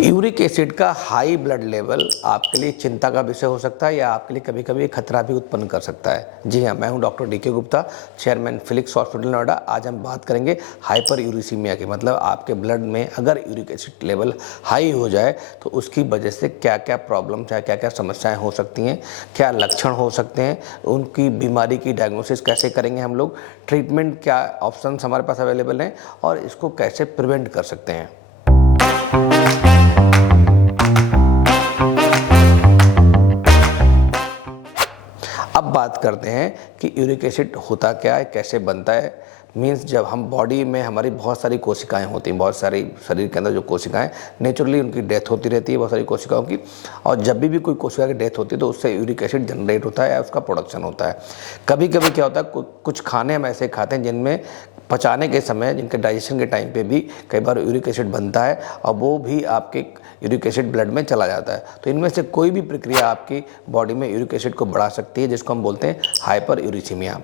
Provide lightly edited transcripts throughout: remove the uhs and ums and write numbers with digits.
Uric acid का high blood level आपके लिए चिंता का विषय हो सकता है या आपके लिए कभी कभी खतरा भी उत्पन्न कर सकता है। जी हाँ, मैं हूं डॉक्टर डी के Gupta, chairman Felix hospital Noida. आज हम बात करेंगे हाइपर यूरिसीमिया की, मतलब आपके ब्लड में अगर यूरिक एसिड लेवल हाई हो जाए तो उसकी वजह से क्या क्या प्रॉब्लम्स है, क्या क्या समस्याएं हो सकती हैं, क्या लक्षण हो सकते हैं, उनकी बीमारी की डायग्नोसिस कैसे करेंगे हम लोग, ट्रीटमेंट क्या ऑप्शंस हमारे पास अवेलेबल हैं और इसको कैसे प्रिवेंट कर सकते हैं। अब बात करते हैं कि यूरिक एसिड होता क्या है, कैसे बनता है। मीन्स जब हम बॉडी में हमारी बहुत सारी कोशिकाएं होती हैं, बहुत सारी शरीर के अंदर जो कोशिकाएं नेचुरली उनकी डेथ होती रहती है बहुत सारी कोशिकाओं की, और जब भी कोई कोशिका की डेथ होती है तो उससे यूरिक एसिड जनरेट होता है या उसका प्रोडक्शन होता है। कभी कभी क्या होता है, कुछ खाने हम ऐसे खाते हैं जिनमें पचाने के समय, जिनके डाइजेशन के टाइम पे भी कई बार यूरिक एसिड बनता है और वो भी आपके यूरिक एसिड ब्लड में चला जाता है। तो इनमें से कोई भी प्रक्रिया आपकी बॉडी में यूरिक एसिड को बढ़ा सकती है, जिसको हम बोलते हैं हाइपर यूरिसीमिया।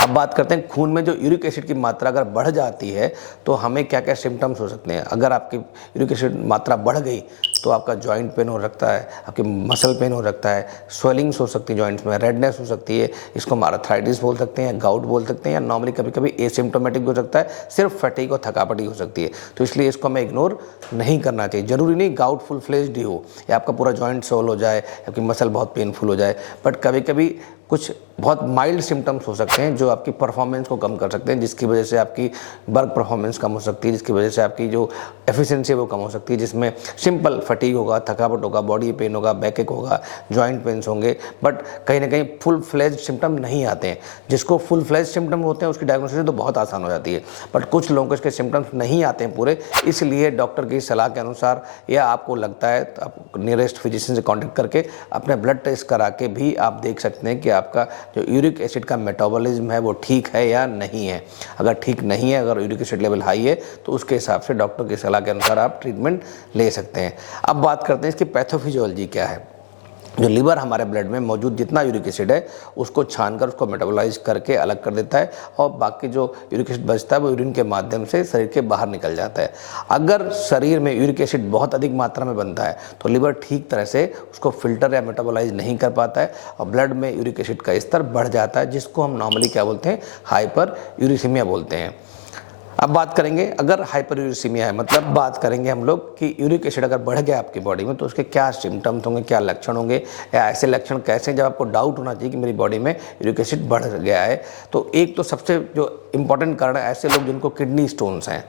अब बात करते हैं खून में जो यूरिक एसिड की मात्रा अगर बढ़ जाती है तो हमें क्या क्या सिम्टम्स हो सकते हैं। अगर आपकी यूरिक एसिड मात्रा बढ़ गई तो आपका जॉइंट पेन हो सकता है, आपकी मसल पेन हो सकता है, स्वेलिंग्स हो सकती है जॉइंट्स में, रेडनेस हो सकती है, इसको हम आर्थराइटिस बोल सकते हैं, गाउट बोल सकते हैं, या नॉर्मली कभी कभी एसिम्टोमेटिक हो सकता है, सिर्फ फटीग और थकावट ही हो सकती है। तो इसलिए इसको हमें इग्नोर नहीं करना चाहिए। जरूरी नहीं गाउट फुल फ्लेज्ड ही हो या आपका पूरा जॉइंट सोल हो जाए, आपकी मसल बहुत पेनफुल हो जाए, बट कभी कभी कुछ बहुत माइल्ड सिम्टम्स हो सकते हैं जो आपकी परफॉर्मेंस को कम कर सकते हैं, जिसकी वजह से आपकी वर्क परफॉर्मेंस कम हो सकती है, जिसकी वजह से आपकी जो एफिशिएंसी है वो कम हो सकती है, जिसमें सिंपल फटीग होगा, थकावट होगा, बॉडी पेन होगा, बैक एक होगा, जॉइंट पेन्स होंगे, बट कहीं ना कहीं फुल फ्लेज सिम्टम नहीं आते हैं। जिसको फुल फ्लेज सिम्टम होते हैं उसकी डायग्नोसिस तो बहुत आसान हो जाती है, बट कुछ लोगों को इसके सिम्टम्स नहीं आते हैं पूरे। इसलिए डॉक्टर की सलाह के अनुसार या आपको लगता है तो आप नियरेस्ट फिजिशियन से कॉन्टेक्ट करके अपने ब्लड टेस्ट करा के भी आप देख सकते हैं कि आपका जो यूरिक एसिड का मेटाबॉलिज्म है वो ठीक है या नहीं है। अगर ठीक नहीं है, अगर यूरिक एसिड लेवल हाई है तो उसके हिसाब से डॉक्टर की सलाह के अनुसार आप ट्रीटमेंट ले सकते हैं। अब बात करते हैं इसकी पैथोफिजियोलॉजी क्या है। जो लीवर हमारे ब्लड में मौजूद जितना यूरिक एसिड है उसको छानकर उसको मेटाबोलाइज करके अलग कर देता है और बाकी जो यूरिक एसिड बचता है वो यूरिन के माध्यम से शरीर के बाहर निकल जाता है। अगर शरीर में यूरिक एसिड बहुत अधिक मात्रा में बनता है तो लीवर ठीक तरह से उसको फिल्टर या मेटाबोलाइज नहीं कर पाता है और ब्लड में यूरिक एसिड का स्तर बढ़ जाता है, जिसको हम नॉर्मली क्या बोलते हैं, हाइपर यूरिसीमिया बोलते हैं। अब बात करेंगे अगर हाइपर यूरिसीमिया है, मतलब बात करेंगे हम लोग कि यूरिक एसिड अगर बढ़ गया आपकी बॉडी में तो उसके क्या सिम्टम्स होंगे, क्या लक्षण होंगे, या ऐसे लक्षण कैसे जब आपको डाउट होना चाहिए कि मेरी बॉडी में यूरिक एसिड बढ़ गया है। तो एक तो सबसे जो इंपॉर्टेंट कारण है ऐसे लोग जिनको किडनी स्टोन्स हैं,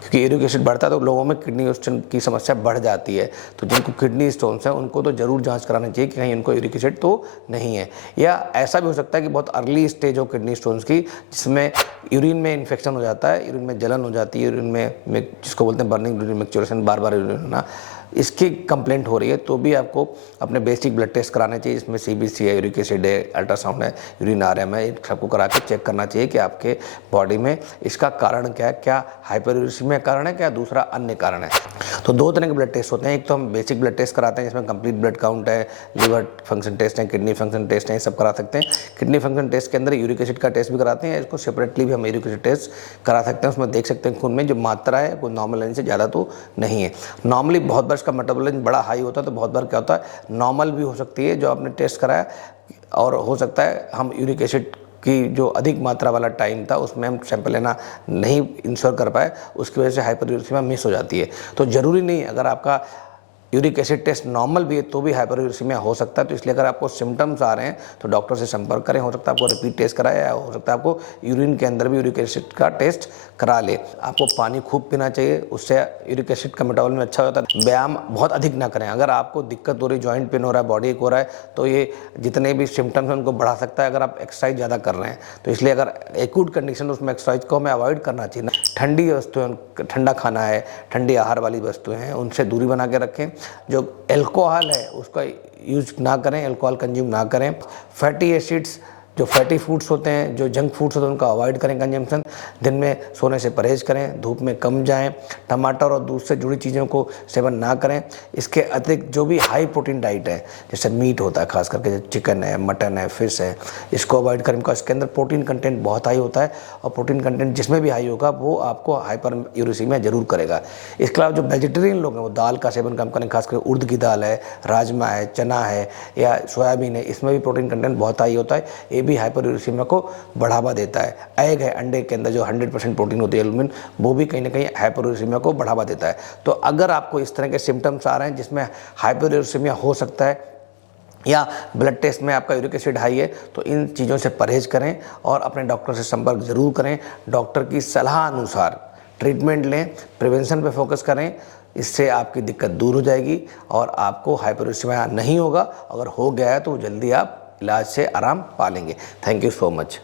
क्योंकि यूरिक एसिड बढ़ता है तो लोगों में किडनी स्टोन की समस्या बढ़ जाती है। तो जिनको किडनी स्टोन्स हैं उनको तो जरूर जांच करानी चाहिए कि कहीं उनको यूरिक एसिड तो नहीं है। या ऐसा भी हो सकता है कि बहुत अर्ली स्टेज हो किडनी स्टोन्स की, जिसमें यूरिन में इन्फेक्शन हो जाता है, यूरिन में जलन हो जाती है, यूरिन में जिसको बोलते हैं बर्निंग यूरिन मैक्चुरेशन, बार बार यूरिन होना, इसकी कंप्लेंट हो रही है तो भी आपको अपने बेसिक ब्लड टेस्ट कराने चाहिए। इसमें सीबीसी है, यूरिक एसिड है, अल्ट्रासाउंड है, यूरिन आरएम है, इन सबको करा के चेक करना चाहिए कि आपके बॉडी में इसका कारण क्या है, क्या हाइपर यूरिसीमिया कारण है, क्या दूसरा अन्य कारण है। तो दो तरह के ब्लड टेस्ट होते हैं। एक तो हम बेसिक ब्लड टेस्ट कराते हैं जिसमें कंप्लीट ब्लड काउंट है, लिवर फंक्शन टेस्ट है, किडनी फंक्शन टेस्ट है, ये सब करा सकते हैं। किडनी फंक्शन टेस्ट के अंदर यूरिक एसिड का टेस्ट भी कराते हैं, इसको सेपरेटली भी हम यूरिक एसिड टेस्ट करा सकते हैं। उसमें देख सकते हैं खून में जो मात्रा है वो नॉर्मल लाइन से ज़्यादा तो नहीं है। नॉर्मली बहुत बार इसका मेटाबॉलिज्म बड़ा हाई होता है तो बहुत बार क्या होता है, नॉर्मल भी हो सकती है जो आपने टेस्ट कराया, और हो सकता है हम यूरिक एसिड की जो अधिक मात्रा वाला टाइम था उसमें हम सैंपल लेना नहीं इंश्योर कर पाए, उसकी वजह से हाइपर यूरिसीमिया मिस हो जाती है। तो ज़रूरी नहीं अगर आपका यूरिक एसिड टेस्ट नॉर्मल भी है तो भी हाइपर यूरिसीमिया हो सकता है। तो इसलिए अगर आपको सिम्टम्स आ रहे हैं तो डॉक्टर से संपर्क करें। हो सकता है आपको रिपीट टेस्ट कराए, या हो सकता है आपको यूरिन के अंदर भी यूरिक एसिड का टेस्ट करा ले। आपको पानी खूब पीना चाहिए, उससे यूरिक एसिड का मेटाबॉलिज्म अच्छा होता है। व्यायाम बहुत अधिक ना करें। अगर आपको दिक्कत हो रही, जॉइंट पेन हो रहा है, बॉडी एक हो रहा है, तो ये जितने भी सिम्टम्स हैं उनको बढ़ा सकता है अगर आप एक्सरसाइज ज़्यादा कर रहे हैं। तो इसलिए अगर एक्यूट कंडीशन उसमें एक्सरसाइज को हमें अवॉइड करना चाहिए। ठंडी वस्तुएं, ठंडा खाना है, ठंडी आहार वाली वस्तुएं हैं, उनसे दूरी बना के रखें। जो अल्कोहल है उसका यूज ना करें, अल्कोहल कंज्यूम ना करें। फैटी एसिड्स जो फैटी फूड्स होते हैं, जो जंक फूड्स होते हैं, उनका अवॉइड करें कंजम्पशन। दिन में सोने से परहेज करें, धूप में कम जाएं, टमाटर और दूध से जुड़ी चीज़ों को सेवन ना करें। इसके अतिरिक्त जो भी हाई प्रोटीन डाइट है, जैसे मीट होता है, खास करके चिकन है, मटन है, फिश है, इसको अवॉइड करें, बिकॉज इसके अंदर प्रोटीन कंटेंट बहुत हाई होता है, और प्रोटीन कंटेंट जिसमें भी हाई होगा वो आपको हाइपर यूरेसीमिया जरूर करेगा। इसके अलावा जो वेजिटेरियन लोग हैं वो दाल का सेवन कम करें, खासकर उड़द की दाल है, राजमा है, चना है या सोयाबीन है, इसमें भी प्रोटीन कंटेंट बहुत हाई होता है, ये भी हाइपर यूरेसीमिया को बढ़ावा देता है। एग है, अंडे के अंदर जो 100% प्रोटीन होती है एल्यूमिन, वो भी कहीं ना कहीं हाइपर यूरेसीमिया को बढ़ावा देता है। तो अगर आपको इस तरह के सिम्टम्स आ रहे हैं जिसमें हाइपर यूरेसीमिया हो सकता है, या ब्लड टेस्ट में आपका यूरिक एसिड हाई है, तो इन चीज़ों से परहेज करें और अपने डॉक्टर से संपर्क जरूर करें। डॉक्टर की सलाह अनुसार ट्रीटमेंट लें, प्रिवेंशन पे फोकस करें, इससे आपकी दिक्कत दूर हो जाएगी और आपको हाइपरयूरेसीमिया नहीं होगा। अगर हो गया है तो जल्दी आप इलाज से आराम पा लेंगे। Thank you so much.